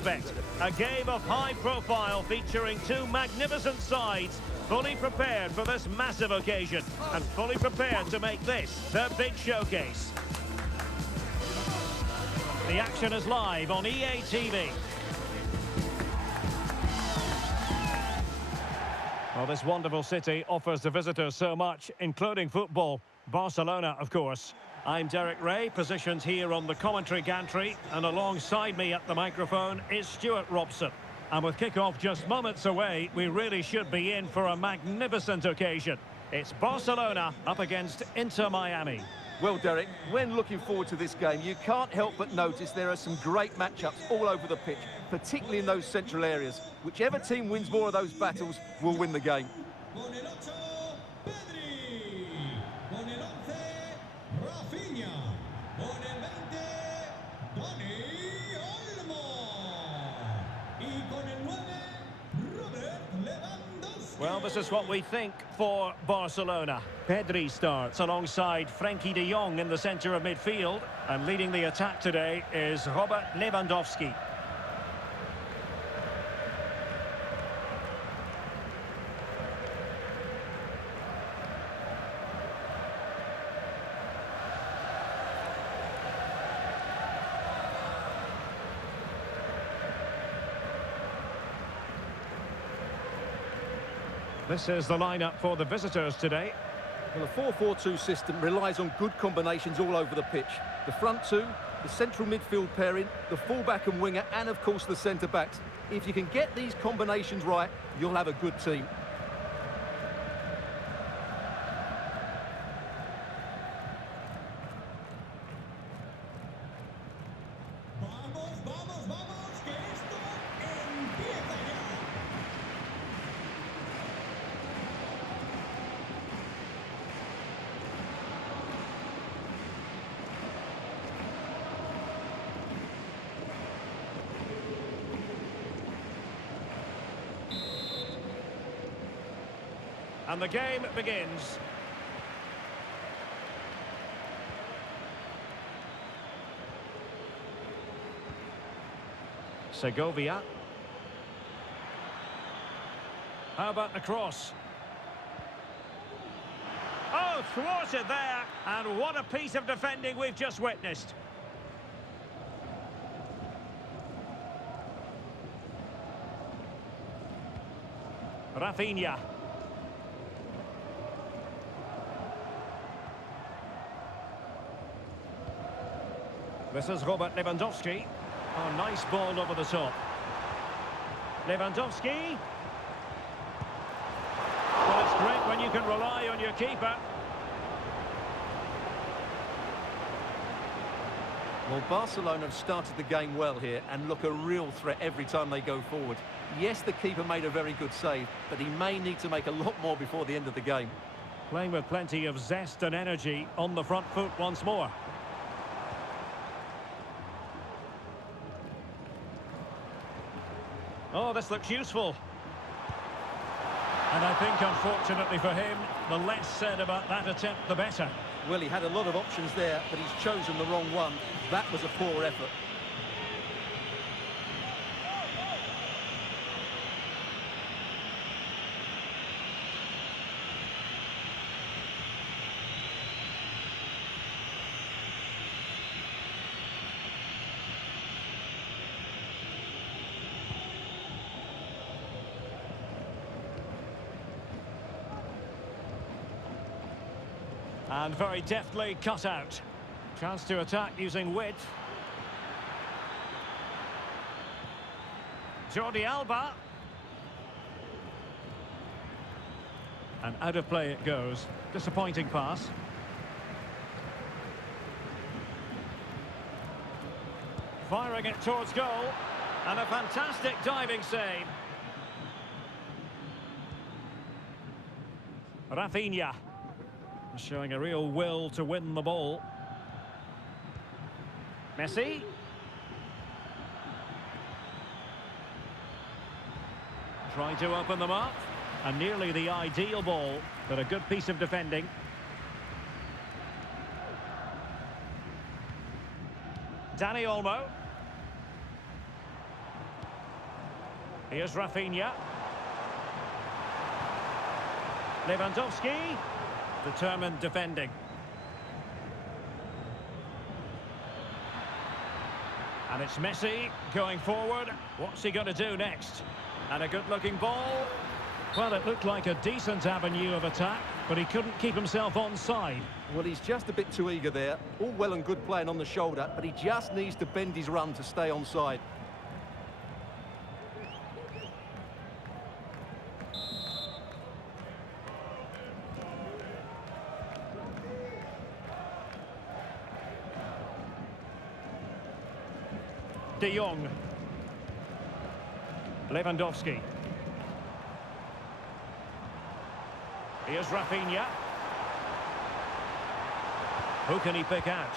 prospect. A game of high profile featuring two magnificent sides, fully prepared for this massive occasion and fully prepared to make this their big showcase. The action is live on EA TV. Well, this wonderful city offers the visitors so much, including football. Barcelona, of course. I'm Derek Ray, positioned here on the commentary gantry, and alongside me at the microphone is Stuart Robson. And with kick-off just moments away, we really should be in for a magnificent occasion. It's Barcelona up against Inter Miami. Well, Derek, when looking forward to this game, you can't help but notice there are some great matchups all over the pitch, particularly in those central areas. Whichever team wins more of those battles will win the game. Well, this is what we think for Barcelona. Pedri starts alongside Frenkie de Jong in the centre of midfield. And leading the attack today is Robert Lewandowski. This is the lineup for the visitors today. Well, the 4-4-2 system relies on good combinations all over the pitch. The front two, the central midfield pairing, the fullback and winger, and of course the centre-backs. If you can get these combinations right, you'll have a good team. And the game begins. Segovia. How about the cross? Oh, thwarted there. And what a piece of defending we've just witnessed. Rafinha. This is Robert Lewandowski. Oh, nice ball over the top. Lewandowski. Well, it's great when you can rely on your keeper. Well, Barcelona have started the game well here and look a real threat every time they go forward. Yes, the keeper made a very good save, but he may need to make a lot more before the end of the game. Playing with plenty of zest and energy on the front foot once more. Oh, this looks useful. And I think, unfortunately for him, the less said about that attempt, the better. Well, he had a lot of options there, but he's chosen the wrong one. That was a poor effort. And very deftly cut out. Chance to attack using width. Jordi Alba. And out of play it goes. Disappointing pass. Firing it towards goal. And a fantastic diving save. Rafinha. Showing a real will to win the ball. Messi. Trying to open them up. And nearly the ideal ball, but a good piece of defending. Dani Olmo. Here's Rafinha. Lewandowski. Determined defending. And it's Messi going forward. What's he going to do next? And a good-looking ball. Well, it looked like a decent avenue of attack, but he couldn't keep himself onside. Well, he's just a bit too eager there. All well and good playing on the shoulder, but he just needs to bend his run to stay onside. De Jong. Lewandowski. Here's Rafinha. Who can he pick out?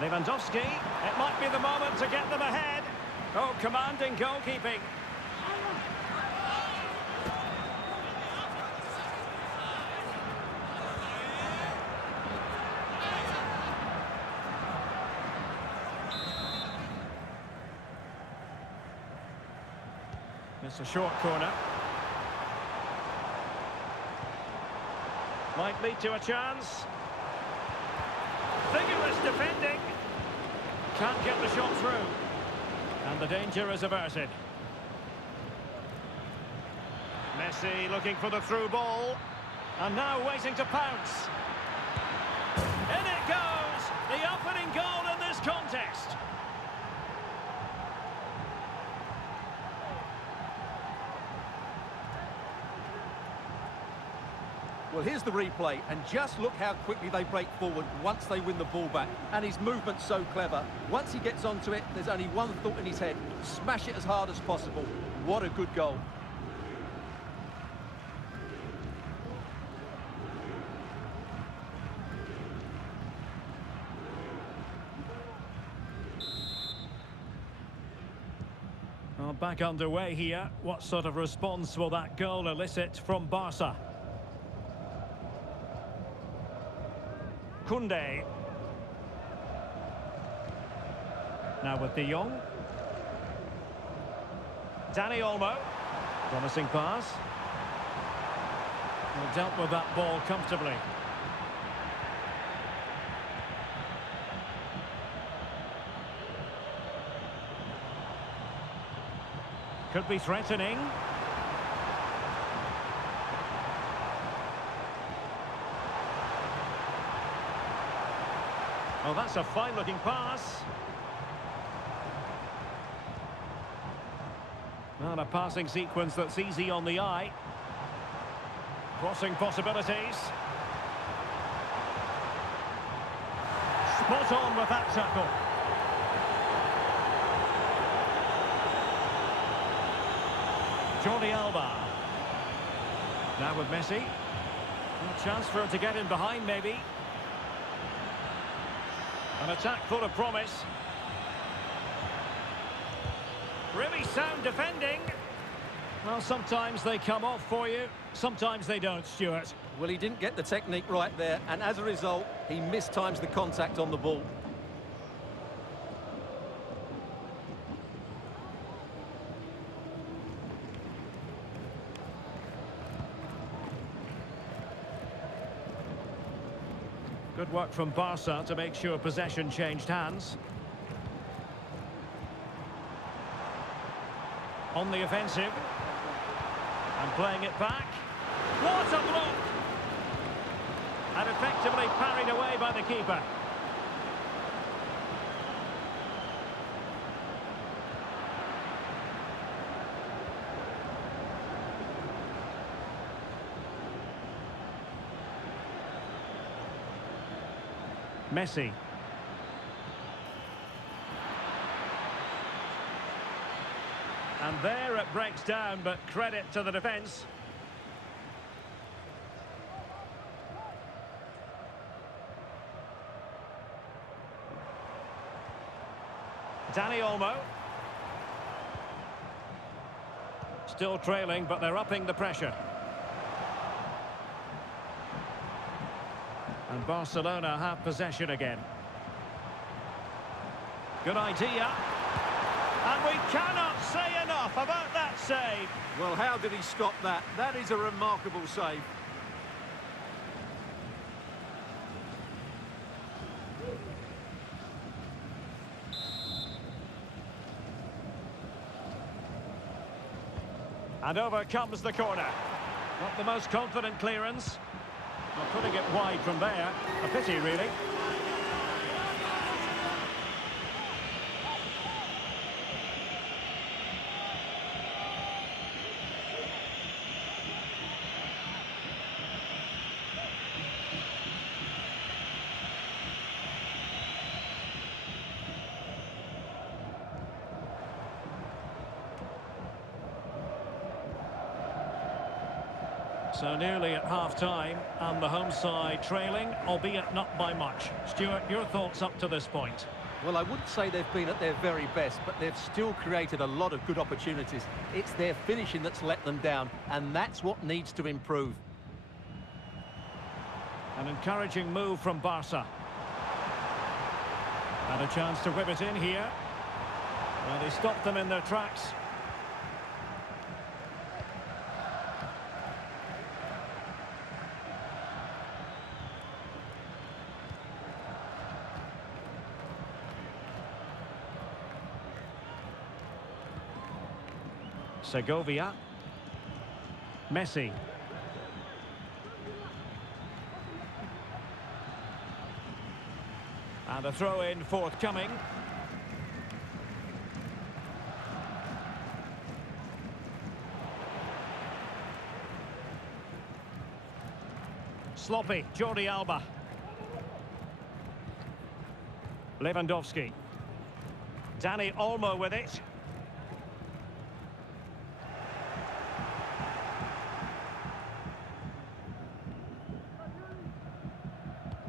Lewandowski. It might be the moment to get them ahead. Oh, commanding goalkeeping. It's a short corner. Might lead to a chance. Vigorous defending. Can't get the shot through. And the danger is averted. Messi looking for the through ball. And now waiting to pounce. In it goes! The opening goal in this contest. Well, here's the replay, and just look how quickly they break forward once they win the ball back. And his movement's so clever. Once he gets onto it, there's only one thought in his head. Smash it as hard as possible. What a good goal. Well, back underway here. What sort of response will that goal elicit from Barca? Koundé. Now with De Jong. Dani Olmo. Promising pass. Well, dealt with that ball comfortably. Could be threatening. Oh, that's a fine-looking pass. Well, a passing sequence that's easy on the eye. Crossing possibilities. Spot on with that tackle. Jordi Alba. Now with Messi. A chance for him to get in behind, maybe. An attack full of promise. Really sound defending. Well, sometimes they come off for you, sometimes they don't, Stuart. Well, he didn't get the technique right there, and as a result, he mistimes the contact on the ball. Good work from Barca to make sure possession changed hands. On the offensive. And playing it back. What a block! And effectively parried away by the keeper. Messi. And there it breaks down, but credit to the defence. Dani Olmo. Still trailing, but they're upping the pressure. And Barcelona have possession again. Good idea. And we cannot say enough about that Well, how did he stop that? That is a remarkable save. And over comes the corner. Not the most confident clearance. Not putting it wide from there. A pity, really. So nearly at half-time, and the home side trailing, albeit not by much. Stuart, your thoughts up to this point? Well, I wouldn't say they've been at their very best, but they've still created a lot of good opportunities. It's their finishing that's let them down, and that's what needs to improve. An encouraging move from Barca. And a chance to whip it in here. Well, they stopped them in their tracks. Segovia. Messi. And a throw-in forthcoming. Sloppy, Jordi Alba. Lewandowski. Dani Olmo with it.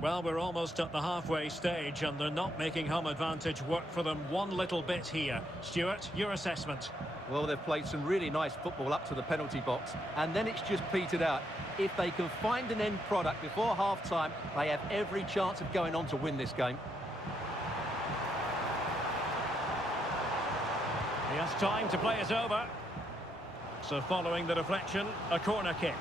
Well, we're almost at the halfway stage and they're not making home advantage work for them one little bit here. Stuart, your assessment? Well, they've played some really nice football up to the penalty box, and then it's just petered out. If they can find an end product before half-time, they have every chance of going on to win this game. He has time to play it over. So following the deflection, a corner kick.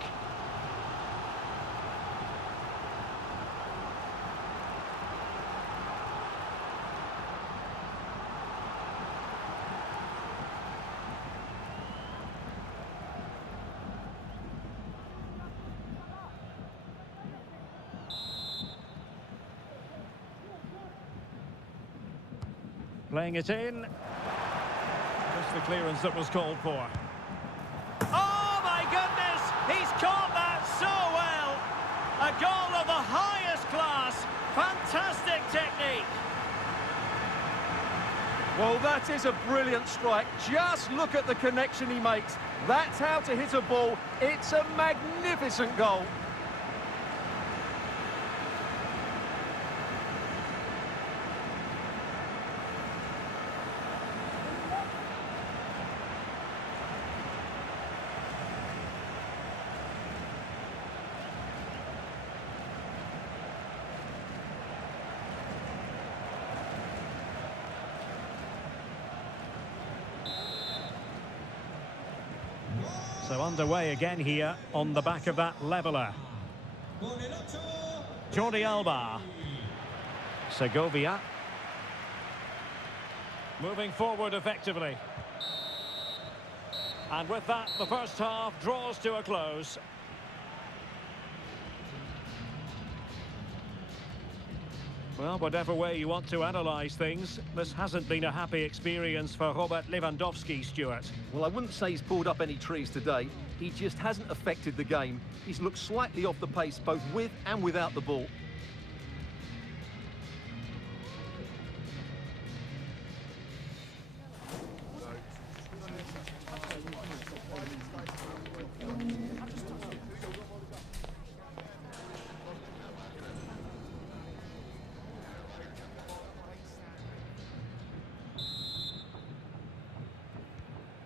Playing it in. Just the clearance that was called for. Oh my goodness! He's caught that so well! A goal of the highest class. Fantastic technique. Well, that is a brilliant strike. Just look at the connection he makes. That's how to hit a ball. It's a magnificent goal. So underway again here on the back of that leveller. Jordi Alba. Segovia. Moving forward effectively. And with that, the first half draws to a close. Well, whatever way you want to analyse things, this hasn't been a happy experience for Robert Lewandowski, Stuart. Well, I wouldn't say he's pulled up any trees today. He just hasn't affected the game. He's looked slightly off the pace both with and without the ball.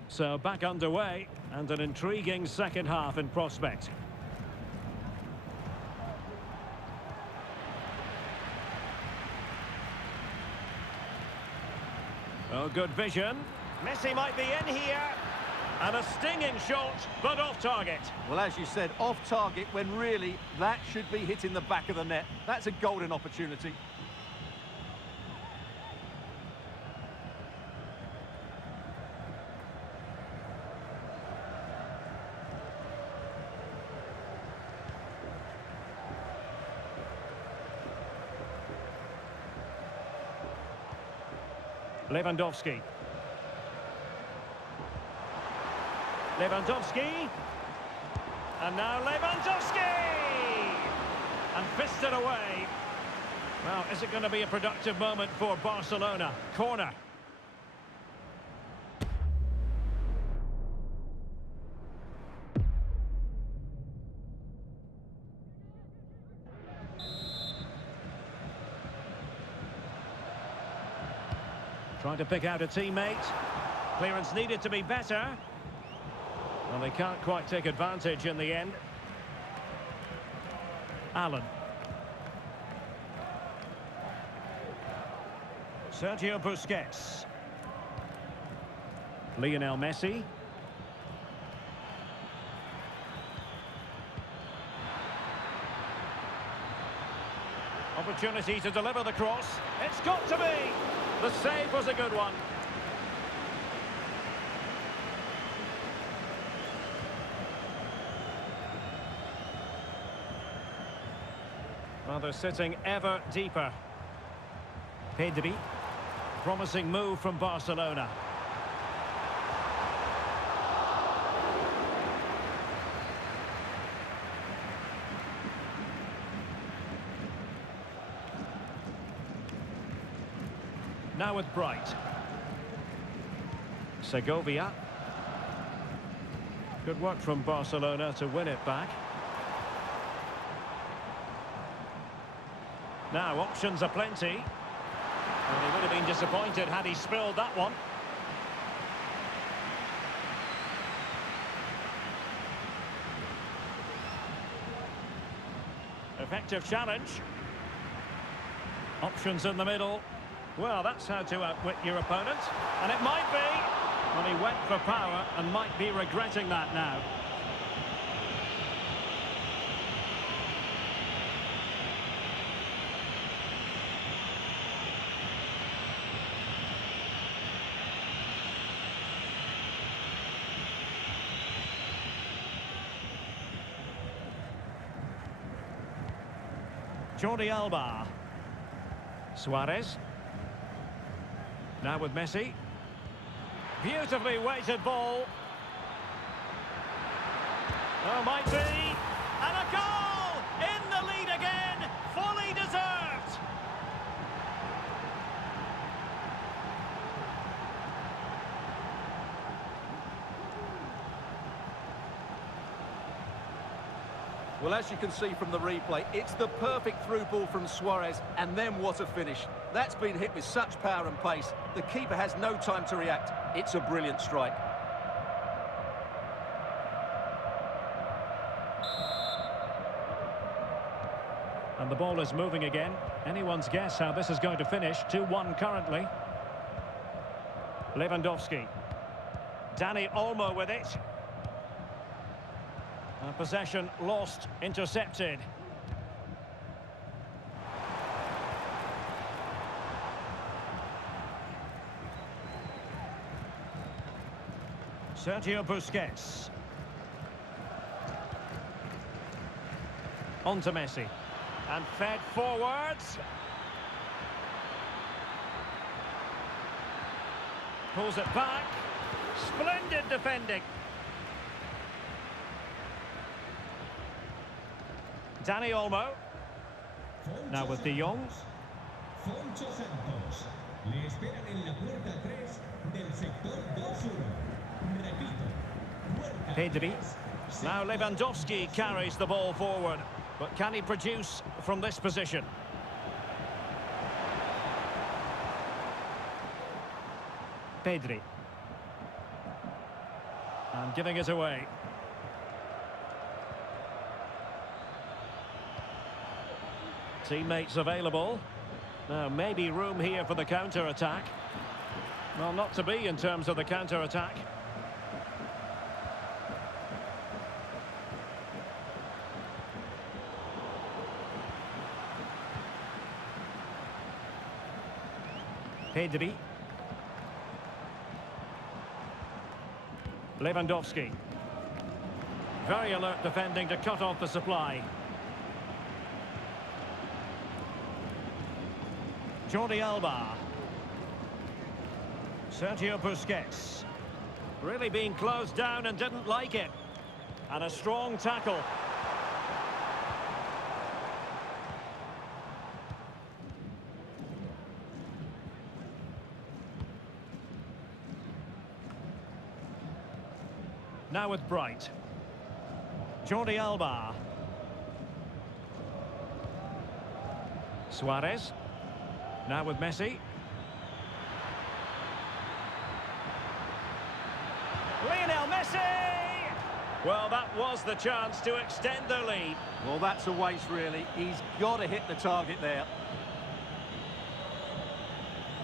So back underway, and an intriguing second half in prospect. Oh, good vision. Messi might be in here. And a stinging shot, but off target. Well, as you said, off target when really that should be hitting the back of the net. That's a golden opportunity. Lewandowski. Lewandowski. And now Lewandowski! And fisted away. Well, is it going to be a productive moment for Barcelona? Corner. Trying to pick out a teammate. Clearance needed to be better. Well, they can't quite take advantage in the end. Allen. Sergio Busquets. Lionel Messi. Opportunity to deliver the cross. It's got to be! The save was a good one. Well, they're sitting ever deeper. Pedri. Promising move from Barcelona. Now with Bright. Segovia. Good work from Barcelona to win it back. Now, options are plenty. And he would have been disappointed had he spilled that one. Effective challenge. Options in the middle. Well, that's how to outwit your opponent. And it might be. Well, he went for power and might be regretting that now. Jordi Alba. Suarez. Now with Messi. Beautifully weighted ball. Oh, might be. And a goal! In the lead again! Fully deserved! Well, as you can see from the replay, it's the perfect through ball from Suarez, and then what a finish. That's been hit with such power and pace. The keeper has no time to react. It's a brilliant strike. And the ball is moving again. Anyone's guess how this is going to finish. 2-1 currently. Lewandowski. Dani Olmo with it. Possession lost, intercepted. Sergio Busquets. On to Messi. And fed forwards. Pulls it back. Splendid defending. Dani Olmo. Now with De Jong. Pedri. Now Lewandowski carries the ball forward. But can he produce from this position? Pedri. And giving it away. Teammates available. Now, maybe room here for the counter-attack. Well, not to be in terms of the counter-attack. Pedri. Lewandowski. Very alert defending to cut off the supply. Jordi Alba. Sergio Busquets. Really being closed down and didn't like it. And a strong tackle. Now with Bright. Jordi Alba. Suarez. Now with Messi. Lionel Messi! Well, that was the chance to extend their lead. Well, that's a waste, really. He's got to hit the target there.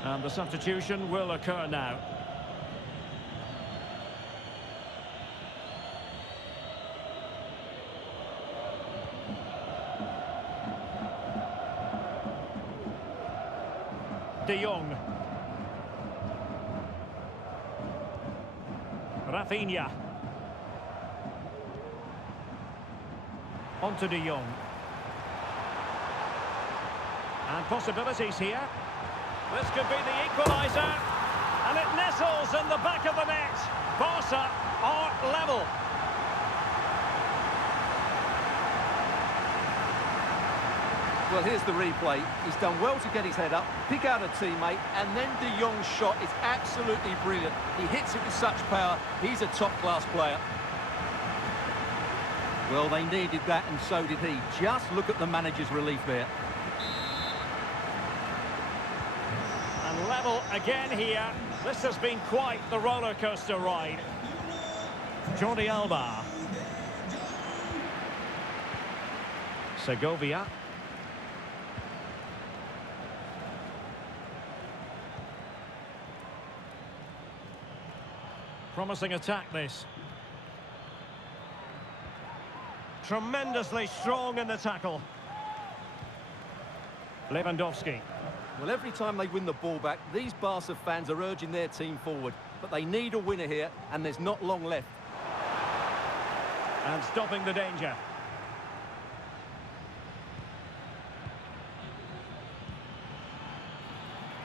And the substitution will occur now. De Jong. Rafinha. On to De Jong. And possibilities here. This could be the equaliser. And it nestles in the back of the net. Barca are level. Well, here's the replay. He's done well to get his head up, pick out a teammate, and then De Jong's shot is absolutely brilliant. He hits it with such power. He's a top-class player. Well, they needed that, and so did he. Just look at the manager's relief there. And level again here. This has been quite the roller coaster ride. Jordi Alba. Segovia. Promising attack, this. Tremendously strong in the tackle. Lewandowski. Well, every time they win the ball back, these Barca fans are urging their team forward. But they need a winner here, and there's not long left. And stopping the danger.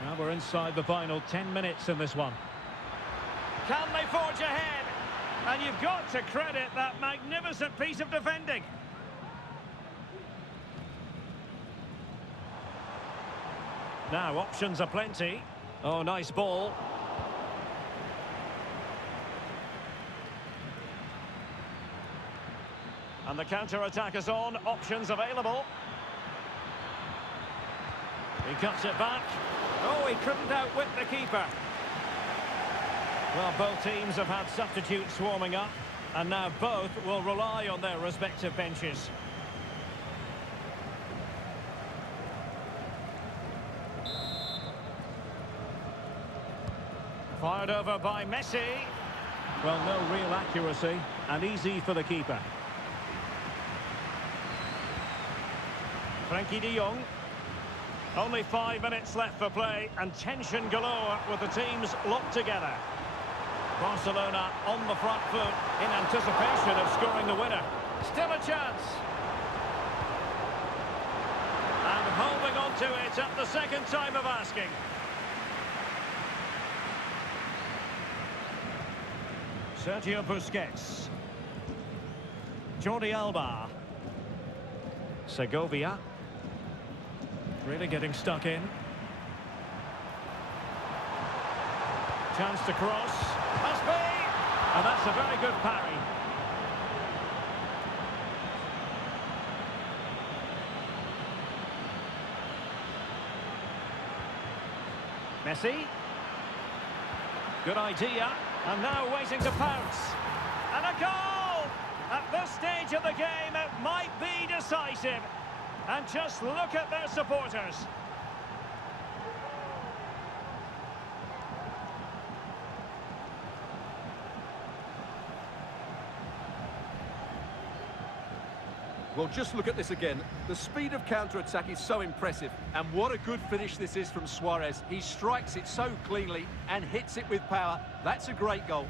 Now we're inside the final 10 minutes in this one. Can they forge ahead? And you've got to credit that magnificent piece of defending. Now, options are plenty. Oh, nice ball. And the counter-attack is on. Options available. He cuts it back. Oh, he couldn't outwit the keeper. Well, both teams have had substitutes warming up, and now both will rely on their respective benches. Fired over by Messi. Well, no real accuracy, and easy for the keeper. Frankie de Jong. Only 5 minutes left for play, and tension galore with the teams locked together. Barcelona on the front foot in anticipation of scoring the winner. Still a chance. And holding on to it at the second time of asking. Sergio Busquets. Jordi Alba. Segovia. Really getting stuck in. Chance to cross. Must be! And that's a very good parry. Messi. Good idea. And now waiting to pounce. And a goal! At this stage of the game, it might be decisive. And just look at their supporters. Well, just look at this again. The speed of counter-attack is so impressive. And what a good finish this is from Suarez. He strikes it so cleanly and hits it with power. That's a great goal.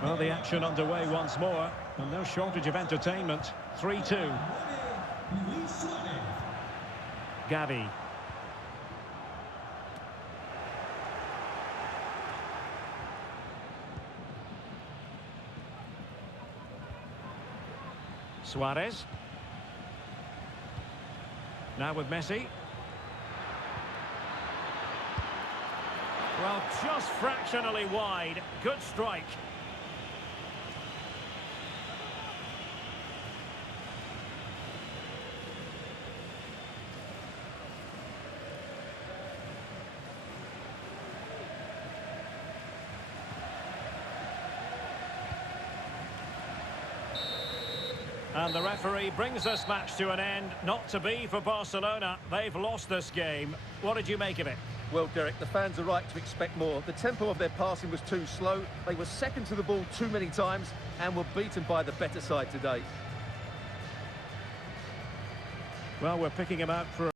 Well, the action underway once more, and no shortage of entertainment. 3-2. Gavi. Suarez. Now with Messi. Well, just fractionally wide. Good strike. And the referee brings this match to an end. Not to be for Barcelona. They've lost this game. What did you make of it? Well, Derek, the fans are right to expect more. The tempo of their passing was too slow. They were second to the ball too many times and were beaten by the better side today. Well, we're picking him out for